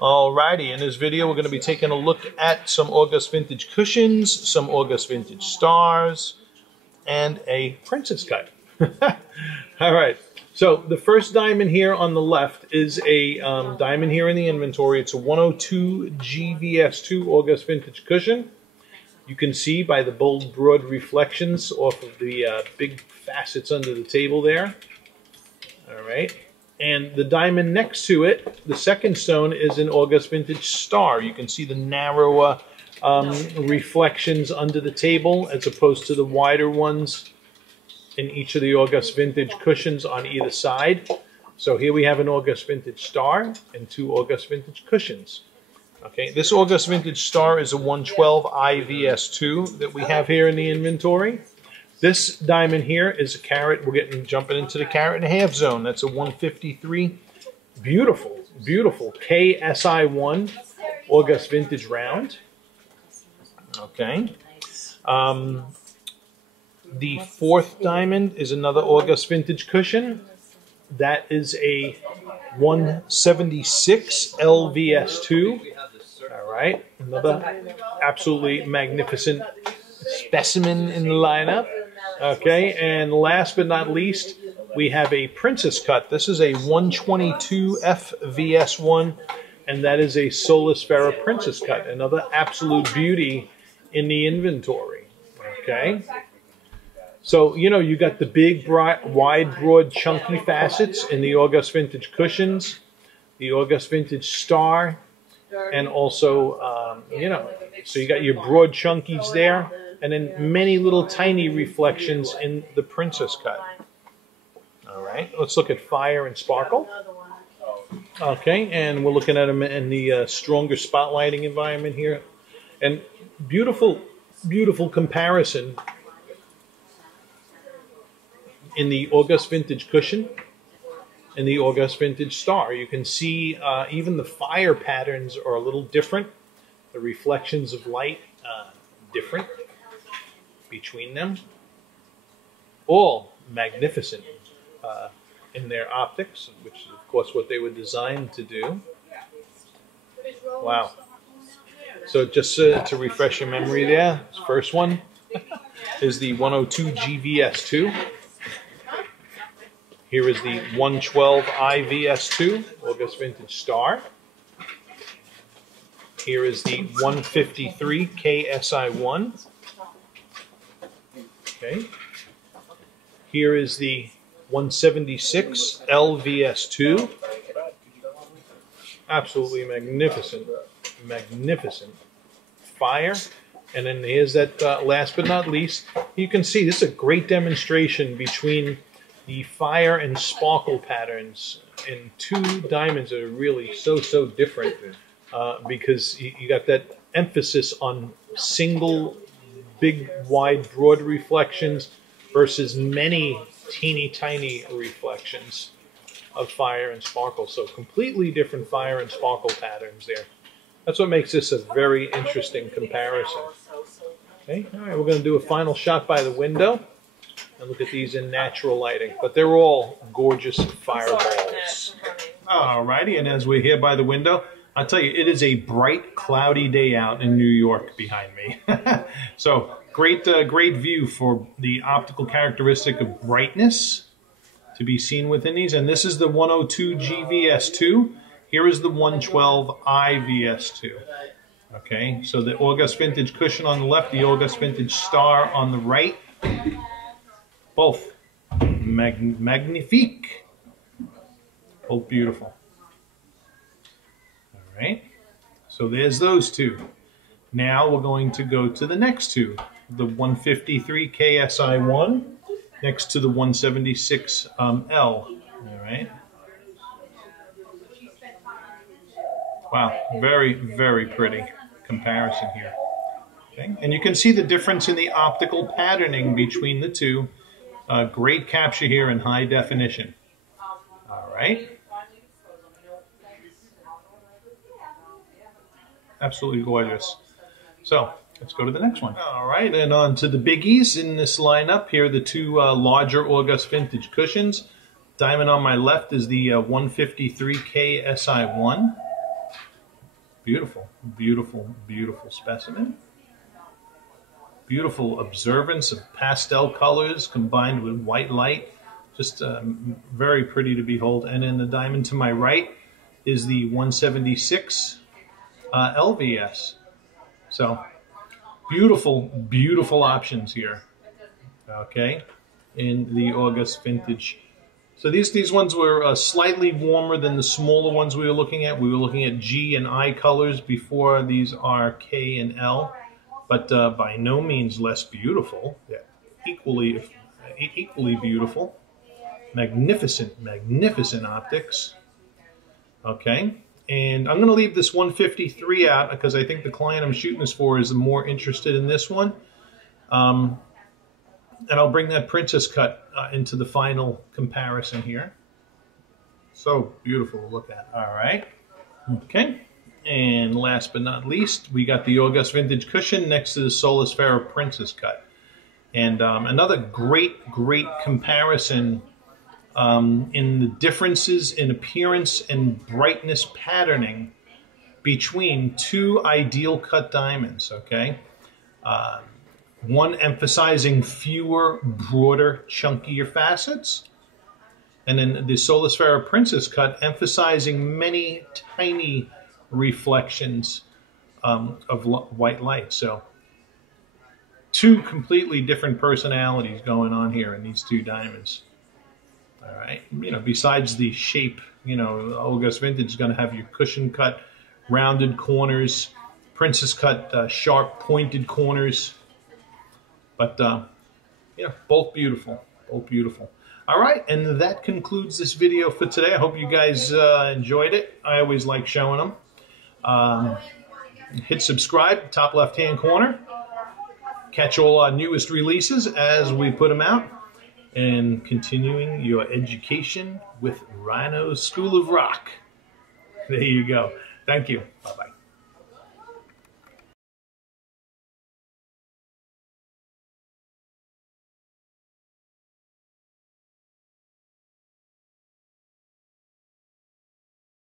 Alrighty, in this video we're going to be taking a look at some August Vintage cushions, some August Vintage stars, and a princess cut. Alright, so the first diamond here on the left is a diamond here in the inventory. It's a 102 GVS2 August Vintage cushion. You can see by the bold, broad reflections off of the big facets under the table there. Alright. And the diamond next to it, the second stone, is an August Vintage star. You can see the narrower reflections under the table as opposed to the wider ones in each of the August Vintage cushions on either side. So here we have an August Vintage star and two August Vintage cushions. Okay, this August Vintage star is a 112 IVS2 that we have here in the inventory. This diamond here is a carat. We're jumping into the carat and a half zone. That's a 153. Beautiful, beautiful KSI1 August Vintage round. Okay. The fourth diamond is another August Vintage cushion. That is a 176 LVS2. All right. Another absolutely magnificent specimen in the lineup. Okay, and last but not least, we have a princess cut. This is a 122 FVS1, and that is a Solasfera princess cut. Another absolute beauty in the inventory. Okay, so you know you got the big, wide, broad, chunky facets in the August Vintage cushions, the August Vintage star, and also you know, so you got your broad chunkies there. And then many little tiny reflections in the princess cut. All right, let's look at fire and sparkle. Okay, and we're looking at them in the stronger spotlighting environment here. And beautiful, beautiful comparison in the August Vintage cushion and the August Vintage star. You can see even the fire patterns are a little different. The reflections of light different between them. All magnificent in their optics, which is of course what they were designed to do. Wow. So just to refresh your memory there, this first one is the 102 GVS2. Here is the 112 IVS2 August Vintage star. Here is the 153 KSI1. Okay. Here is the 176 LVS2. Absolutely magnificent, magnificent fire. And then here's that last but not least. You can see this is a great demonstration between the fire and sparkle patterns in two diamonds that are really so different because you got that emphasis on single big, wide, broad reflections versus many teeny tiny reflections of fire and sparkle. So completely different fire and sparkle patterns there. That's what makes this a very interesting comparison. Okay, all right, we're going to do a final shot by the window and look at these in natural lighting. But they're all gorgeous fireballs. All righty, and as we're here by the window, I'll tell you, it is a bright, cloudy day out in New York behind me. So, great view for the optical characteristic of brightness to be seen within these. And this is the 102 GVS2. Here is the 112 IVS2. Okay, so the August Vintage cushion on the left, the August Vintage star on the right. Both magnifique. Both beautiful. Right? So there's those two. Now we're going to go to the next two. The 153 KSI1 next to the 176 L. All right. Wow, very, very pretty comparison here. Okay. And you can see the difference in the optical patterning between the two. Great capture here in high definition. All right. Absolutely gorgeous. So let's go to the next one. All right, and on to the biggies in this lineup. Here are the two larger August Vintage cushions. Diamond on my left is the 153 KSI1. Beautiful, beautiful, beautiful specimen. Beautiful observance of pastel colors combined with white light. Just very pretty to behold. And then the diamond to my right is the 176 LVS. So beautiful, beautiful options here. Okay, in the August vintage. So these ones were slightly warmer than the smaller ones we were looking at. We were looking at G and I colors before. These are K and L, but by no means less beautiful. They're equally beautiful. Magnificent, magnificent optics. Okay, and I'm going to leave this 153 out because I think the client I'm shooting this for is more interested in this one. And I'll bring that princess cut into the final comparison here. So beautiful to look at. All right. Okay. And last but not least, we got the August vintage cushion next to the Solasfera princess cut. And another great comparison in the differences in appearance and brightness patterning between two ideal cut diamonds. Okay. One emphasizing fewer, broader, chunkier facets. And then the Solasfera Princess cut emphasizing many tiny reflections of white light. So two completely different personalities going on here in these two diamonds. All right. You know, besides the shape, you know, August Vintage is going to have your cushion cut, rounded corners, Princess cut, sharp pointed corners. But, yeah, both beautiful, both beautiful. All right, and that concludes this video for today. I hope you guys enjoyed it. I always like showing them. Hit subscribe, top left-hand corner. Catch all our newest releases as we put them out. And continuing your education with Rhino's School of Rock. There you go. Thank you. Bye-bye.